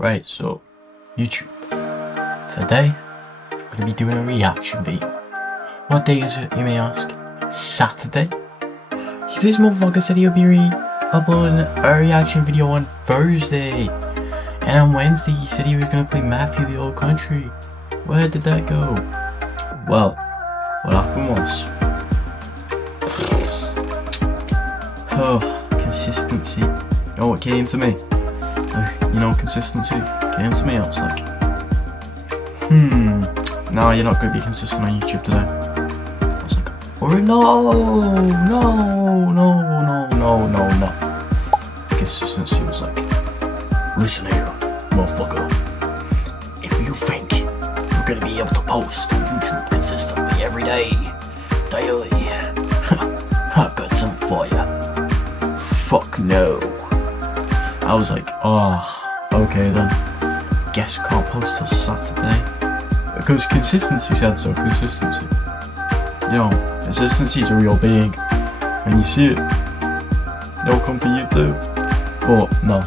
Right, so YouTube. Today, I'm going to be doing a reaction video. What day is it, you may ask? Saturday? This motherfucker said he'll be uploading a reaction video on Thursday. And on Wednesday, he said he was going to play Mafia the Old Country. Where did that go? Well, what happened was... consistency. You know what came to me? Consistency came to me. I was like, no, you're not going to be consistent on YouTube today. I was like, oh no. Consistency was like, listen here, motherfucker. If you think you're going to be able to post on YouTube consistently every day, daily, I've got something for you. Fuck no. I was like, oh, okay then. Guess I can't post till Saturday. Because consistency said so, consistency. Consistency is a real being. And you see it. It'll come for you too. But, no.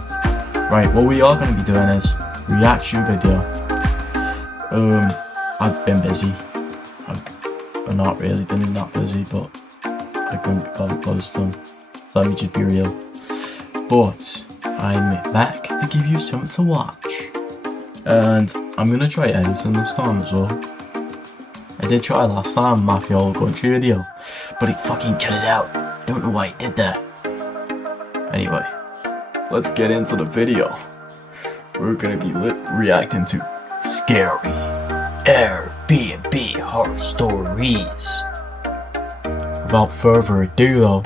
Right, what we are going to be doing is reaction video. I've been busy. I've not really been that busy, but I couldn't bother posting. Let me just be real. But I'm back to give you something to watch. And I'm going to try editing this time as well. I did try last time, Mafia Old Country video, but it fucking cut it out. Don't know why it did that. Anyway, let's get into the video. We're going to be reacting to scary Airbnb horror stories. Without further ado though,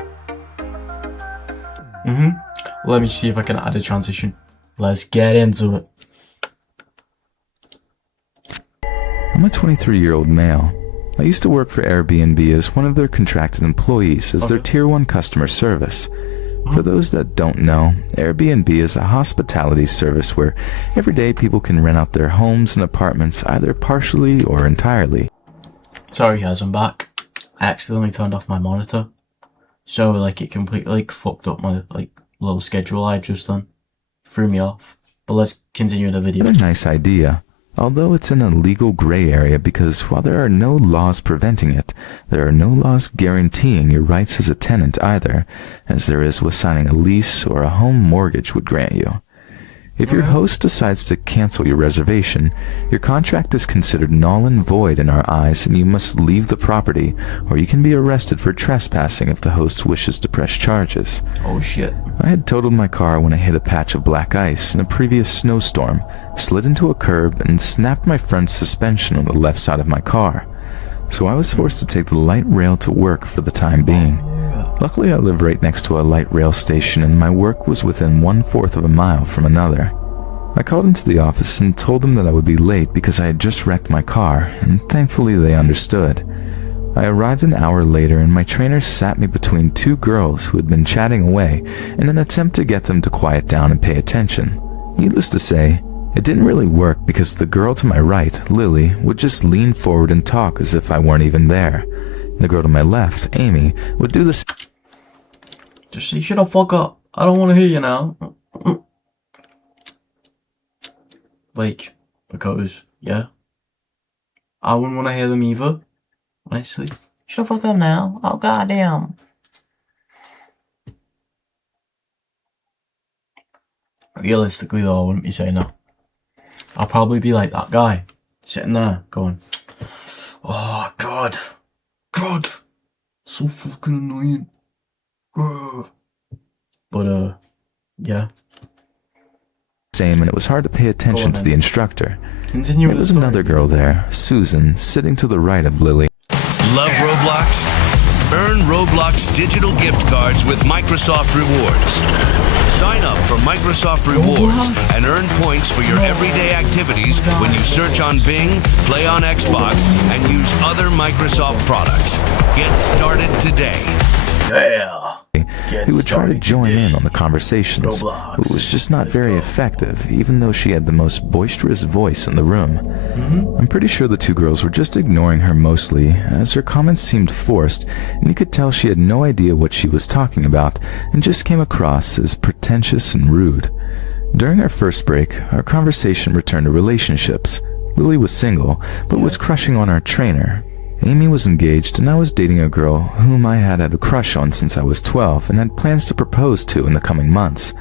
let me see if I can add a transition. Let's get into it. I'm a 23-year-old male. I used to work for Airbnb as one of their contracted employees as their Tier 1 customer service. For those that don't know, Airbnb is a hospitality service where every day people can rent out their homes and apartments either partially or entirely. Sorry guys, I'm back. I accidentally turned off my monitor. So it completely fucked up my little schedule I've just done. Threw me off. But let's continue the video. What a nice idea. Although it's in a legal gray area because while there are no laws preventing it, there are no laws guaranteeing your rights as a tenant either, as there is with signing a lease or a home mortgage would grant you. If your host decides to cancel your reservation, your contract is considered null and void in our eyes and you must leave the property, or you can be arrested for trespassing if the host wishes to press charges. Oh shit. I had totaled my car when I hit a patch of black ice in a previous snowstorm, slid into a curb, and snapped my front suspension on the left side of my car. So I was forced to take the light rail to work for the time being. Luckily, I live right next to a light rail station and my work was within 1/4 of a mile from another. I called into the office and told them that I would be late because I had just wrecked my car, and thankfully they understood. I arrived an hour later and my trainer sat me between two girls who had been chatting away in an attempt to get them to quiet down and pay attention. Needless to say, it didn't really work because the girl to my right, Lily, would just lean forward and talk as if I weren't even there. The girl to my left, Amy, would do this. Just say, shut the fuck up. I don't want to hear you now. Because, yeah. I wouldn't want to hear them either. Honestly. Shut the fuck up now. Oh, goddamn. Realistically, though, I wouldn't be saying that. I'll probably be like that guy. Sitting there, going, oh, God. God. So fucking annoying. But, yeah. Same, and it was hard to pay attention to the instructor. Continue. There was another girl there, Susan, sitting to the right of Lily. Love Roblox? Earn Roblox digital gift cards with Microsoft Rewards. Sign up for Microsoft Rewards and earn points for your everyday activities when you search on Bing, play on Xbox, and use other Microsoft products. Get started today. Yeah. Who would try to join in on the conversations, but was just not very effective, even though she had the most boisterous voice in the room. I'm pretty sure the two girls were just ignoring her mostly, as her comments seemed forced, and you could tell she had no idea what she was talking about, and just came across as pretentious and rude. During our first break, our conversation returned to relationships. Lily was single, but was crushing on our trainer. Amy was engaged, and I was dating a girl whom I had a crush on since I was 12 and had plans to propose to in the coming months.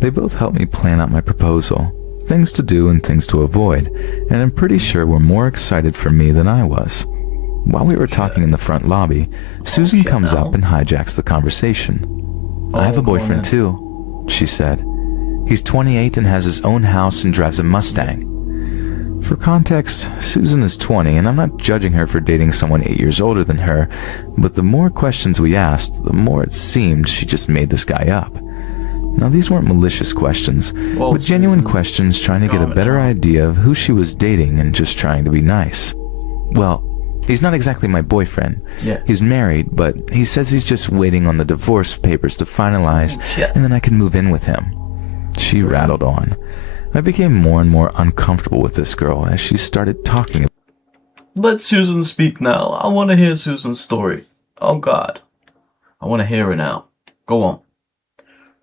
They both helped me plan out my proposal, things to do and things to avoid, and I'm pretty sure were more excited for me than I was. While we were talking in the front lobby, Susan comes up and hijacks the conversation. I have a boyfriend too, she said. He's 28 and has his own house and drives a Mustang. For context, Susan is 20, and I'm not judging her for dating someone 8 years older than her, but the more questions we asked, the more it seemed she just made this guy up. Now, these weren't malicious questions, but genuine questions trying to get a better idea of who she was dating and just trying to be nice. Well, he's not exactly my boyfriend. Yeah. He's married, but he says he's just waiting on the divorce papers to finalize, and then I can move in with him. She rattled on. I became more and more uncomfortable with this girl as she started talking. Let Susan speak now. I want to hear Susan's story. Oh God. I want to hear her now. Go on.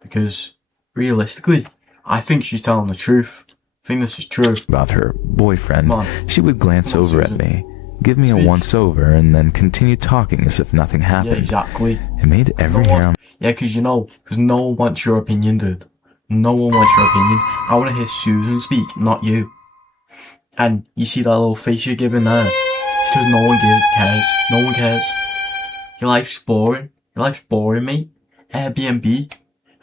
Because, realistically, I think she's telling the truth. I think this is true. About her boyfriend, she would glance over Susan. at me, give me a once-over, and then continue talking as if nothing happened. Yeah, exactly. It made every hair on Yeah, because no one wants your opinion, dude. No one wants your opinion. I want to hear Susan speak, not you. And you see that little face you're giving there? It's because no one cares. No one cares. Your life's boring. Your life's boring, mate. Airbnb.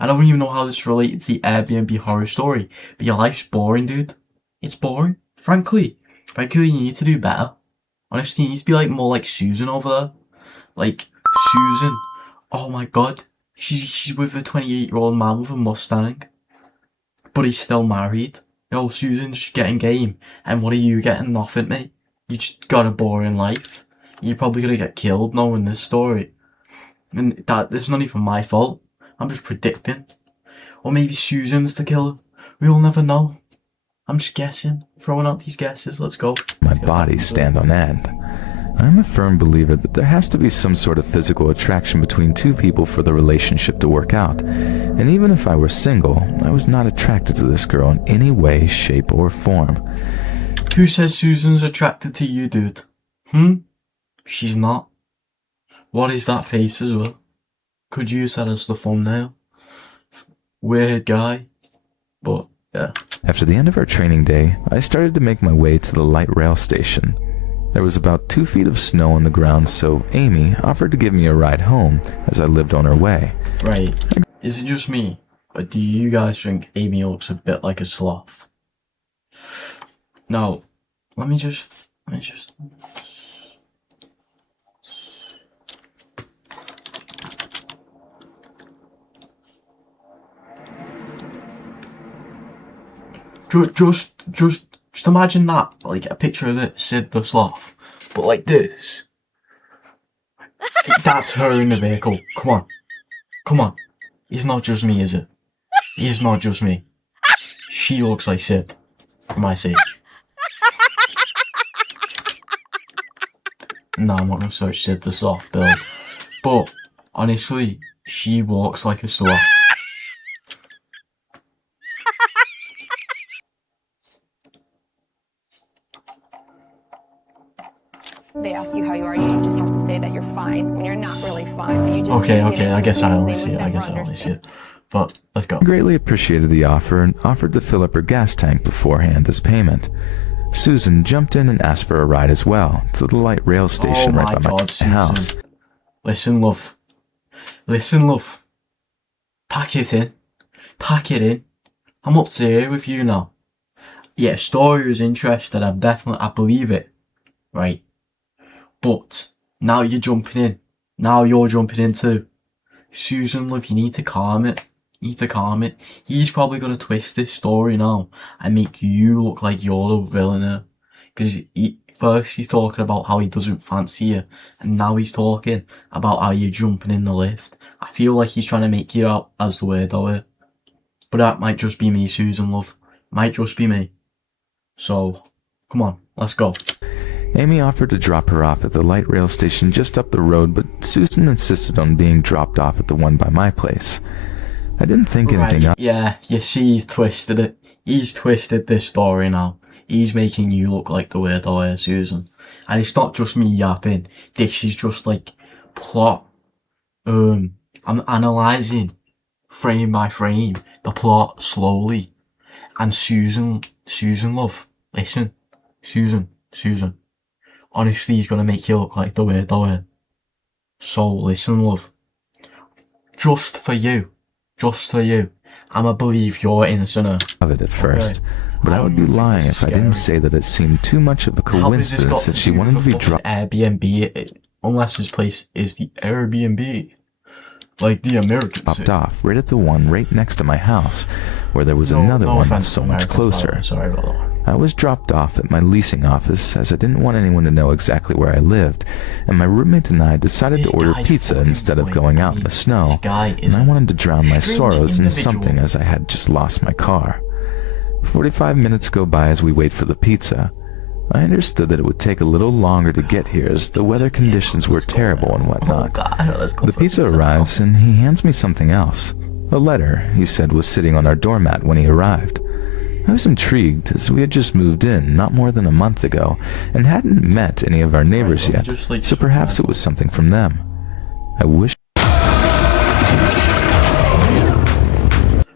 I don't even know how this is related to the Airbnb horror story, but your life's boring, dude. It's boring. Frankly, you need to do better. Honestly, you need to be more like Susan over there. Like, Susan. Oh my God. She's with a 28-year-old man with a Mustang. But he's still married. Susan's just getting game. And what are you getting? Nothing, mate. You just got a boring life. You're probably gonna get killed knowing this story. And this is not even my fault. I'm just predicting. Or maybe Susan's the killer. We'll never know. I'm just guessing. Throwing out these guesses. Let's go. My body stand on end. I'm a firm believer that there has to be some sort of physical attraction between two people for the relationship to work out. And even if I were single, I was not attracted to this girl in any way, shape, or form. Who says Susan's attracted to you, dude? She's not. What is that face as well? Could you use that as the thumbnail? Weird guy. But, yeah. After the end of our training day, I started to make my way to the light rail station. There was about 2 feet of snow on the ground, so Amy offered to give me a ride home as I lived on her way. Right. Is it just me? Or do you guys think Amy looks a bit like a sloth? No. Let me just... Just imagine that, like a picture of it, Sid the Sloth, but like this. That's her in the vehicle. Come on. It's not just me, is it? It's not just me. She looks like Sid, for my sake. No, I'm not gonna search Sid the Sloth build, but honestly, she walks like a sloth. They ask you how you are, you just have to say that you're fine when you're not really fine. But you just Okay, I guess I only see it. But let's go. I greatly appreciated the offer and offered to fill up her gas tank beforehand as payment. Susan jumped in and asked for a ride as well to the light rail station right by my house. Listen, love. Pack it in. I'm up to here with you now. Yeah, story is interesting. I believe it. Right. But now you're jumping in. Now you're jumping in too. Susan, love, you need to calm it. He's probably going to twist this story now and make you look like you're the villain here. Because first he's talking about how he doesn't fancy you, and now he's talking about how you're jumping in the lift. I feel like he's trying to make you out as the weirdo here. But that might just be me, Susan, love. Might just be me. So, come on, let's go. Amy offered to drop her off at the light rail station just up the road, but Susan insisted on being dropped off at the one by my place. I didn't think anything of Yeah, you see, he's twisted it. He's twisted this story now. He's making you look like the weirdo here, Susan. And it's not just me yapping. This is just like plot. I'm analysing frame by frame the plot slowly. And Susan, love, listen. Susan. Honestly, he's gonna make you look like the weirdo here. So listen, love. Just for you. I'ma believe you're innocent. it at first, but I would be lying if I didn't say that it seemed too much of a coincidence that she wanted to be dropped Airbnb, unless his place is the Airbnb, like the Americans say. off right at the one right next to my house, where there was another No one offense so to much Americans, by the way. closer. Sorry about that. I was dropped off at my leasing office as I didn't want anyone to know exactly where I lived, and my roommate and I decided This to order guy's pizza fucking instead of annoying. going out in the snow, This guy is and I wanted to drown my strange sorrows in individual. something as I had just lost my car. 45 minutes go by as we wait for the pizza. I understood that it would take a little longer to get here as the weather conditions were terrible and Oh whatnot. god, let's go The for pizza now. arrives and he hands me something else. A letter, he said, was sitting on our doormat when he arrived. I was intrigued as we had just moved in not more than a month ago and hadn't met any of our neighbors Right, yet, just like so perhaps it was something from them. I wish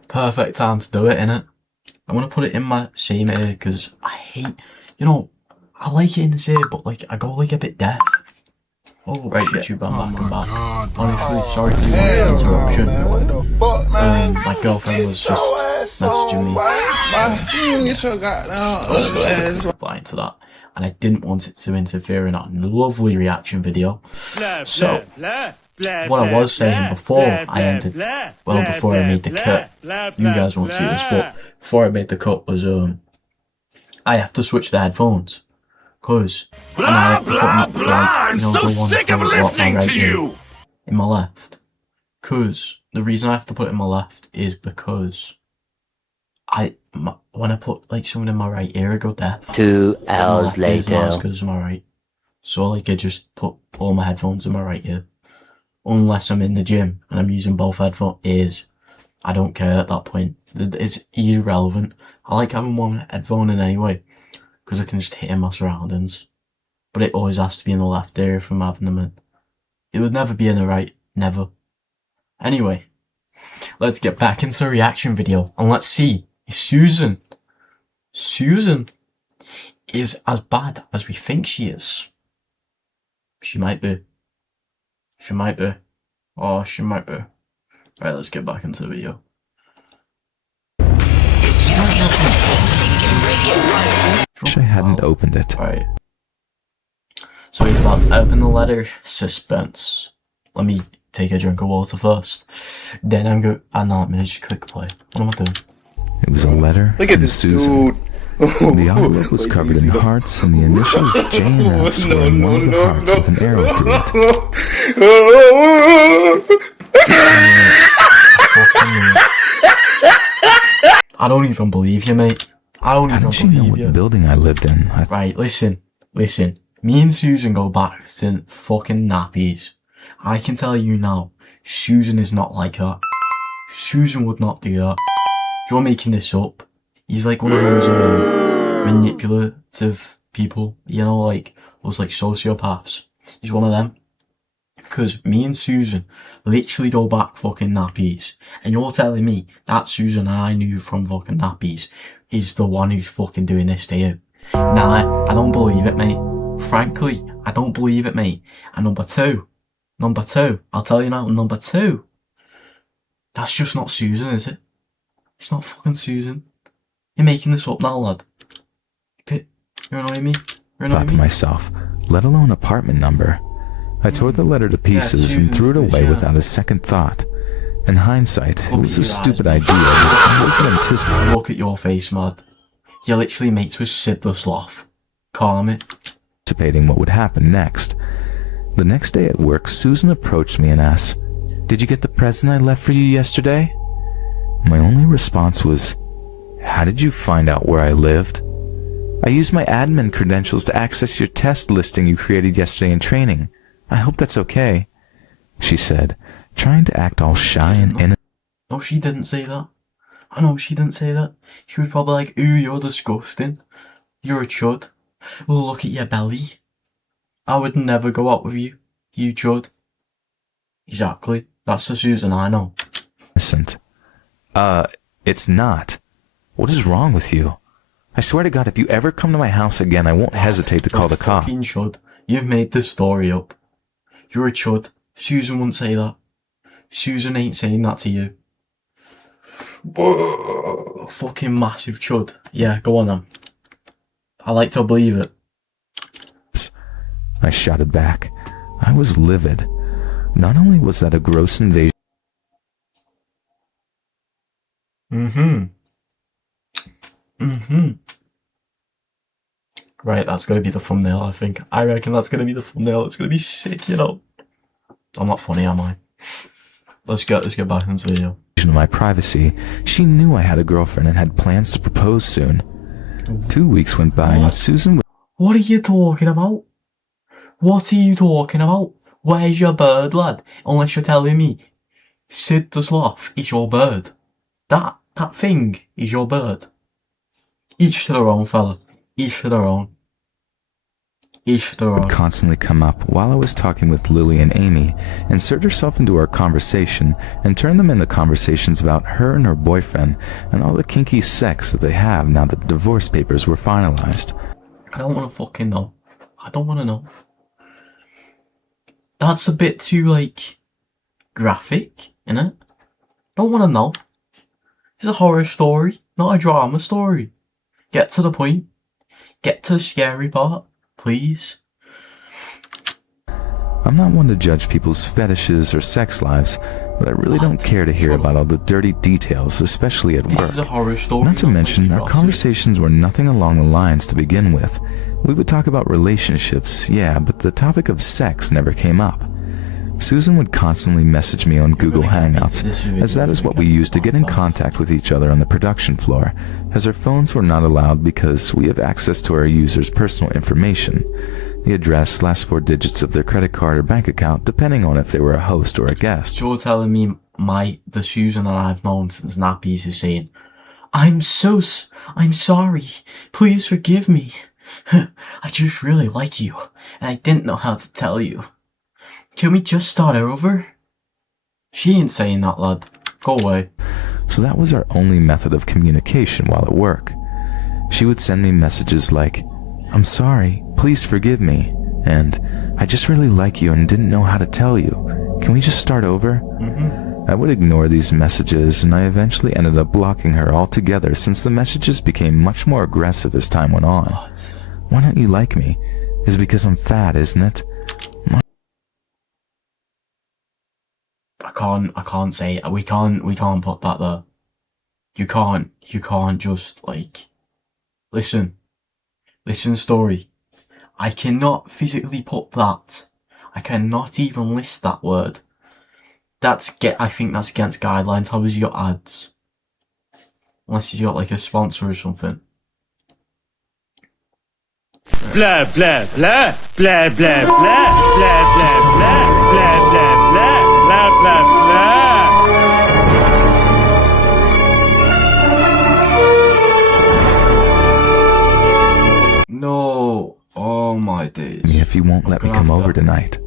Perfect time to do it, innit? I'm gonna put it in my same ear because I hate, I like it in this ear, but like I go like a bit deaf. Oh, right, YouTube, I'm back. Honestly, sorry for the interruption. My girlfriend was just messaging me replying to that, and I didn't want it to interfere in that lovely reaction video. So, what I was saying before I ended, before I made the cut, you guys won't see this, but before I made the cut was, I have to switch the headphones. Cause, and I have to put my, the one that's on my right ear in my left. Cause, the reason I have to put it in my left is because when I put like something in my right ear, I go deaf. 2 hours It's not as later. good as my right. So like I just put all my headphones in my right ear. Unless I'm in the gym and I'm using both ears. I don't care at that point. It's irrelevant. I like having one headphone in anyway, because I can just hear my surroundings. But it always has to be in the left ear if I'm having them in. It would never be in the right. Never. Anyway, let's get back into the reaction video and let's see if Susan is as bad as we think she is. She might be. Oh, she might be. Right, let's get back into the video. I hadn't opened it. Right. So he's about to open the letter. Suspense. Let me take a drink of water first. Then I'm going. No, let me just click play. What am I doing? It was a letter Look at from this Susan. dude. The envelope was covered in hearts and the initials J and S were in one of the hearts with an arrow through it. I don't even believe you, mate. I don't How even did she know believe what you. building I lived in? Right, listen. Me and Susan go back to fucking nappies. I can tell you now, Susan is not like that. Susan would not do that. You're making this up. He's like one of those manipulative people, like those like sociopaths. He's one of them. Because me and Susan literally go back fucking nappies. And you're telling me that Susan I knew from fucking nappies is the one who's fucking doing this to you. Nah, I don't believe it, mate. Frankly, I don't believe it, mate. And number two, I'll tell you now, number two, that's just not Susan, is it? It's not fucking Susan. You're making this up now, lad. You're annoying me. Thought to myself, let alone apartment number. I tore the letter to pieces and threw it away without a second thought. In hindsight, it was a stupid idea, but I wasn't anticipating. Look at your face, Mad. You're literally mates with Sid the Sloth. Calm it. What would happen next. The next day at work, Susan approached me and asked, "Did you get the present I left for you yesterday?" My only response was, "How did you find out where I lived?" "I used my admin credentials to access your test listing you created yesterday in training. I hope that's okay," she said, trying to act all shy and innocent. No, she didn't say that. I know she didn't say that. She was probably like, ooh, you're disgusting. You're a chud. Well, look at your belly. I would never go out with you. You chud. Exactly. That's the Susan I know. Innocent. It's not. What is wrong with you? I swear to God, if you ever come to my house again, I won't hesitate to call the cop. Fucking chud. You've made this story up. You're a chud. Susan wouldn't say that. Susan ain't saying that to you. Fucking massive chud. Yeah, go on then. I like to believe it. I shouted back. I was livid. Not only was that a gross invasion Right, that's gonna be the thumbnail, I think. I reckon that's gonna be the thumbnail. It's gonna be sick, you know. I'm not funny, am I? Let's get back into the video. of my privacy, she knew I had a girlfriend and had plans to propose soon. 2 weeks went by and Susan What are you talking about? What are you talking about? Where's your bird, lad? Unless you're telling me Sid the Sloth is your bird. That thing is your bird. Each to their own, fella. Each to their own. Each to their own. would constantly come up while I was talking with Lily and Amy, insert herself into our conversation, and turn them into conversations about her and her boyfriend and all the kinky sex that they have now that the divorce papers were finalized. I don't want to fucking know. I don't want to know. That's a bit too, like, graphic, innit? I don't want to know. It's a horror story, not a drama story. Get to the point. Get to the scary part, please. I'm not one to judge people's fetishes or sex lives, but I really don't care to hear about all the dirty details, especially at This is a work. horror story. Not to mention, our gossip. conversations were nothing along the lines to begin with. We would talk about relationships, yeah, but the topic of sex never came up. Susan would constantly message me on Google Hangouts, as that is what we used to get in contact with each other on the production floor, as our phones were not allowed because we have access to our users' personal information. The address, last 4 digits of their credit card or bank account, depending on if they were a host or a guest. You're telling me the Susan that I've known since nappies is saying, I'm sorry. Please forgive me. I just really like you, and I didn't know how to tell you. Can we just start over? She ain't saying that, lad. Go away. So that was our only method of communication while at work. She would send me messages like, I'm sorry, please forgive me, and I just really like you and didn't know how to tell you. Can we just start over? I would ignore these messages, and I eventually ended up blocking her altogether since the messages became much more aggressive as time went on. What? Why don't you like me? Is it because I'm fat, isn't it? I can't say, we can't put that there. You can't just, like, listen, story. I cannot physically put that. I cannot even list that word. I think that's against guidelines. How has he got ads? Unless he's got, like, a sponsor or something. Blah blah blah blah blah blah blah blah blah blah blah blah blah blah. No. Oh my days. If you won't let me come over tonight.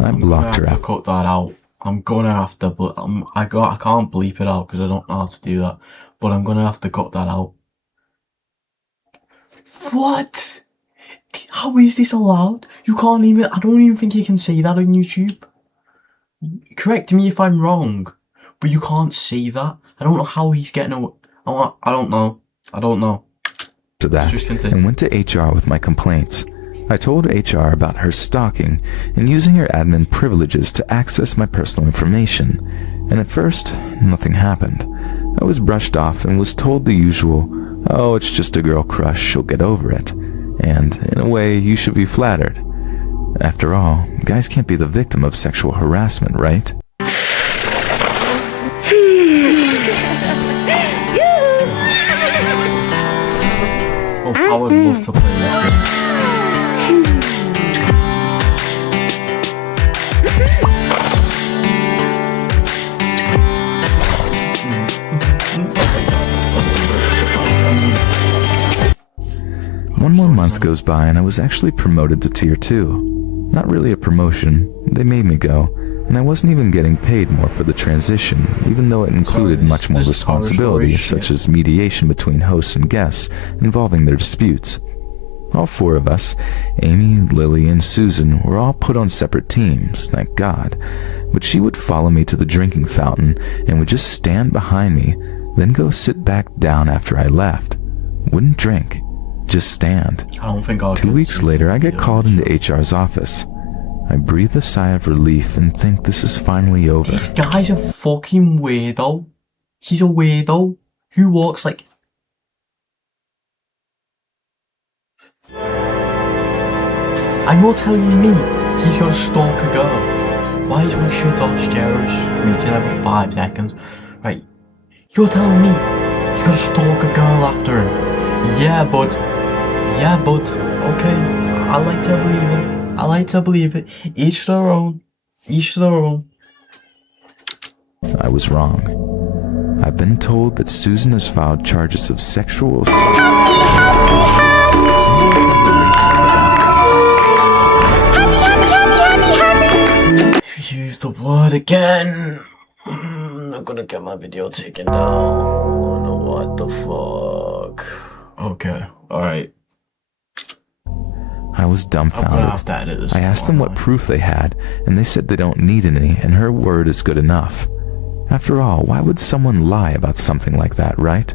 I blocked her I out. cut that out. I'm gonna have to, but I can't bleep it out because I don't know how to do that. But I'm gonna have to cut that out. What? How is this allowed? You can't even. I don't even think you can say that on YouTube. Correct me if I'm wrong, but you can't say that. I don't know how he's getting away. I don't know. To that Just continue. and went to HR with my complaints. I told HR about her stalking and using her admin privileges to access my personal information, and at first, nothing happened. I was brushed off and was told the usual, oh, it's just a girl crush, she'll get over it, and in a way, you should be flattered. After all, guys can't be the victim of sexual harassment, right? Oh, I would love to play this game. one more month goes by and I was actually promoted to Tier 2. Not really a promotion, they made me go, and I wasn't even getting paid more for the transition, even though it included much more responsibilities such as mediation between hosts and guests involving their disputes. All four of us, Amy, Lily, and Susan, were all put on separate teams, thank God, but she would follow me to the drinking fountain and would just stand behind me, then go sit back down after I left. Wouldn't drink, just stand. I don't think I'll 2 weeks later, I get called into HR's office. I breathe a sigh of relief and think this is finally over. This guy's a fucking weirdo. He's a weirdo who walks like... And you're telling me he's gonna stalk a girl? Why is my shit on stereo squeaking every 5 seconds? Right, you're telling me he's gonna stalk a girl after him? Yeah, bud. Yeah, bud. Okay, I like to believe it. I like to believe it. Each to their own. Each to their own. I was wrong. I've been told that Susan has filed charges of sexual assault. Use the word again. I'm gonna get my video taken down. What the fuck? Okay, alright. I was dumbfounded. I'm gonna have to edit this. I asked them what proof they had, and they said they don't need any, and her word is good enough. After all, why would someone lie about something like that, right?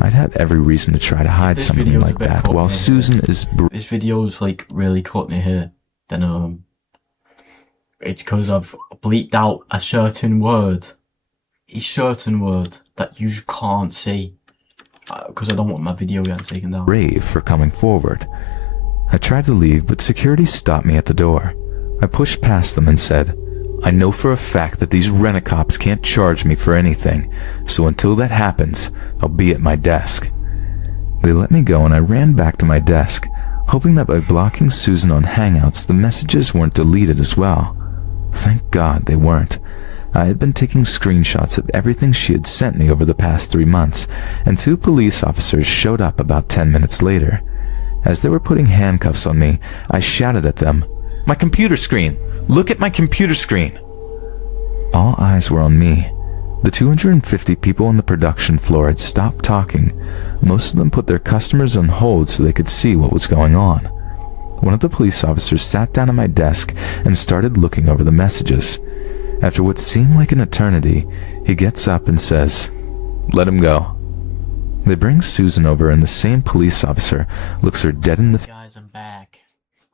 I'd have every reason to try to hide something like that, while Susan is... This video is like really cutting it here. Then it's because I've bleeped out a certain word. A certain word that you can't see. Because I don't want my video getting taken down. Brave for coming forward. I tried to leave, but security stopped me at the door. I pushed past them and said, I know for a fact that these rent-a-cops can't charge me for anything, so until that happens, I'll be at my desk. They let me go and I ran back to my desk, hoping that by blocking Susan on Hangouts, the messages weren't deleted as well. Thank God they weren't. I had been taking screenshots of everything she had sent me over the past 3 months, and 2 police officers showed up about 10 minutes later. As they were putting handcuffs on me, I shouted at them, My computer screen! Look at my computer screen! All eyes were on me. The 250 people on the production floor had stopped talking. Most of them put their customers on hold so they could see what was going on. One of the police officers sat down at my desk and started looking over the messages. After what seemed like an eternity, he gets up and says, Let him go. They bring Susan over and the same police officer looks her dead in the face. Guys, I'm back.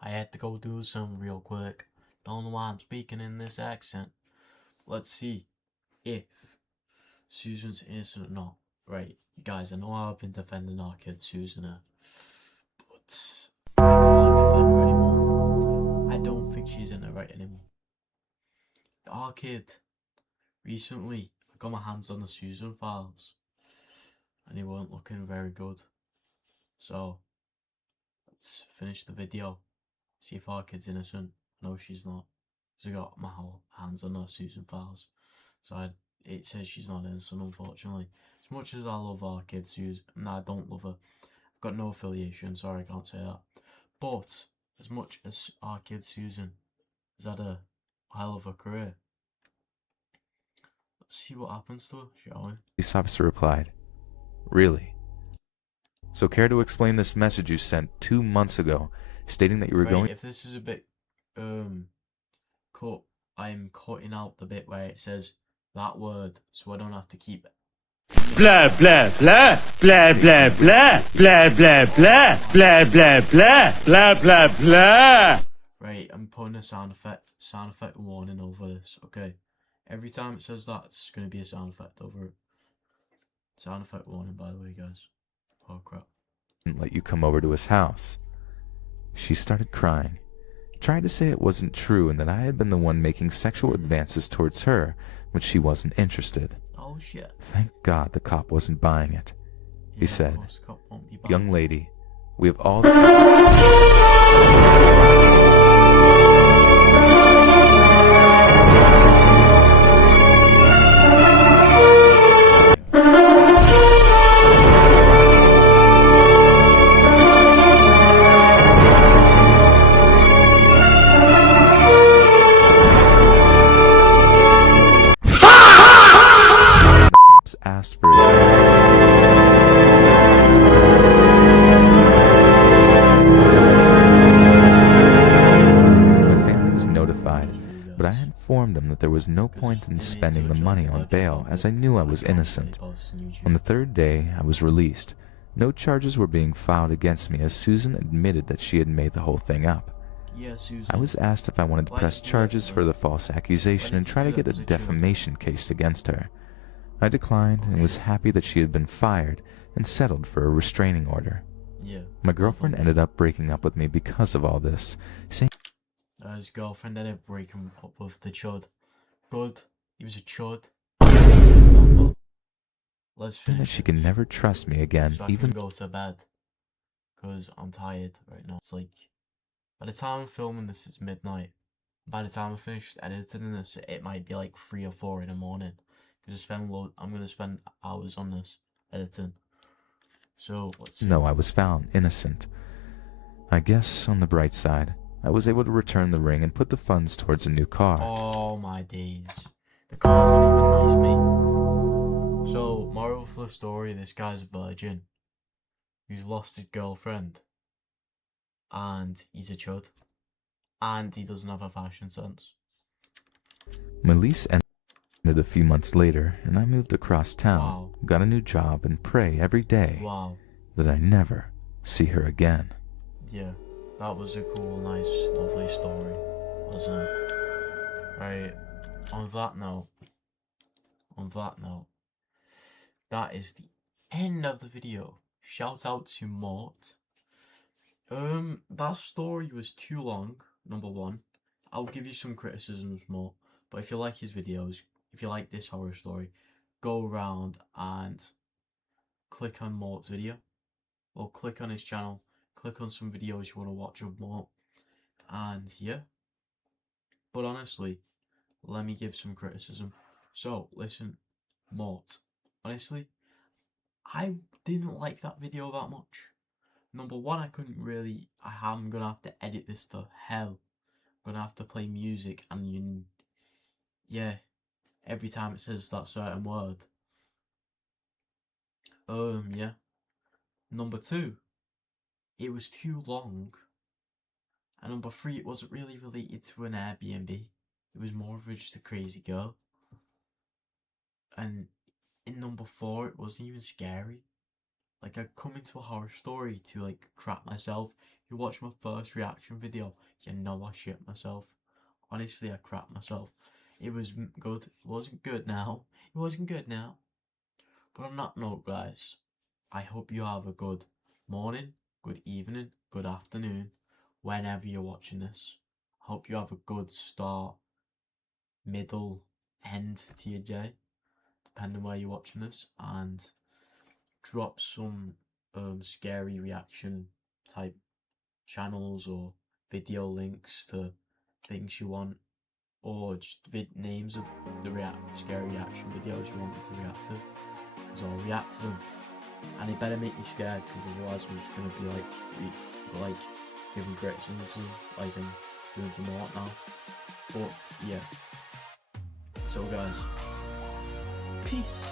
I had to go do something real quick. Don't know why I'm speaking in this accent. Let's see if Susan's innocent or not. Right, guys, I know I've been defending our kid Susan, but I can't defend her anymore. I don't think she's in the right anymore. Our kid, recently, I got my hands on the Susan files, and they weren't looking very good. So, let's finish the video, see if our kid's innocent. No, she's not. So I got my whole hands on her Susan files. So it says she's not innocent, unfortunately. As much as I love our kid Susan, no, I don't love her. I've got no affiliation, sorry, I can't say that. But, as much as our kid Susan has had a hell of a career, let's see what happens to her, shall we? Police officer replied, Really? So care to explain this message you sent 2 months ago, stating that you were going... If this is a bit, cut, I'm cutting out the bit where it says that word, so I don't have to keep it. Blah blah blah blah blah blah blah blah blah blah blah blah blah blah blah. Right, I'm putting a sound effect warning over this, okay? Every time it says that, it's going to be a sound effect over it. Sound effect warning, by the way, guys. Oh, crap. Let you come over to his house. She started crying, tried to say it wasn't true and that I had been the one making sexual advances towards her when she wasn't interested. Oh, shit. Thank God the cop wasn't buying it. He said, Young lady, we have all the... him that there was no point in spending the money on bail, as I knew I was innocent. On the third day, I was released. No charges were being filed against me, as Susan admitted that she had made the whole thing up. Yeah, Susan. I was asked if I wanted to press charges for the false accusation and try to get a defamation case against her. I declined and was happy that she had been fired and settled for a restraining order. Yeah. My girlfriend ended up breaking up with me because of all this, saying His girlfriend ended up breaking up with the chud. Good. He was a chud. No, but let's finish that she it. could never trust me again, So I even can go to bed. Because I'm tired right now. It's like, by the time I'm filming this, it's midnight. By the time I finish editing this, it might be like 3 or 4 in the morning. Because I'm going to spend hours on this editing. So, let's see. though I was found innocent. I guess, on the bright side, I was able to return the ring and put the funds towards a new car. Oh my days. The car's not even nice, mate. So, moral of the story, this guy's a virgin. Who's lost his girlfriend. And he's a chud. And he doesn't have a fashion sense. My lease ended a few months later, and I moved across town, Wow. got a new job, and pray every day Wow. that I never see her again. Yeah. That was a cool, nice, lovely story, wasn't it? Right. On that note, that is the end of the video. Shout out to Mort. That story was too long, number one. I'll give you some criticisms more, but if you like his videos, if you like this horror story, go around and click on Mort's video, or click on his channel, click on some videos you want to watch of Mort, and yeah. But honestly, let me give some criticism. So, listen, Mort, honestly, I didn't like that video that much. Number one, I'm gonna have to edit this to hell. I'm gonna have to play music and yeah, every time it says that certain word. Yeah. Number two, it was too long. And number three, it wasn't really related to an Airbnb. It was more of just a crazy girl. And in number four, it wasn't even scary. Like, I'd come into a horror story to, like, crap myself. You watch my first reaction video, you know I shit myself. Honestly, I crap myself. It was good. It wasn't good now. It wasn't good now. But on that note, guys, I hope you have a good morning, good evening, good afternoon, whenever you're watching this. I hope you have a good start, middle, end to your day, depending where you're watching this, and drop some scary reaction type channels or video links to things you want, or just names of the scary reaction videos you want me to react to, because I'll react to them. And it better make you scared, because otherwise I'm just gonna be like giving criticism like I'm doing to Mort now. But yeah, so guys, peace.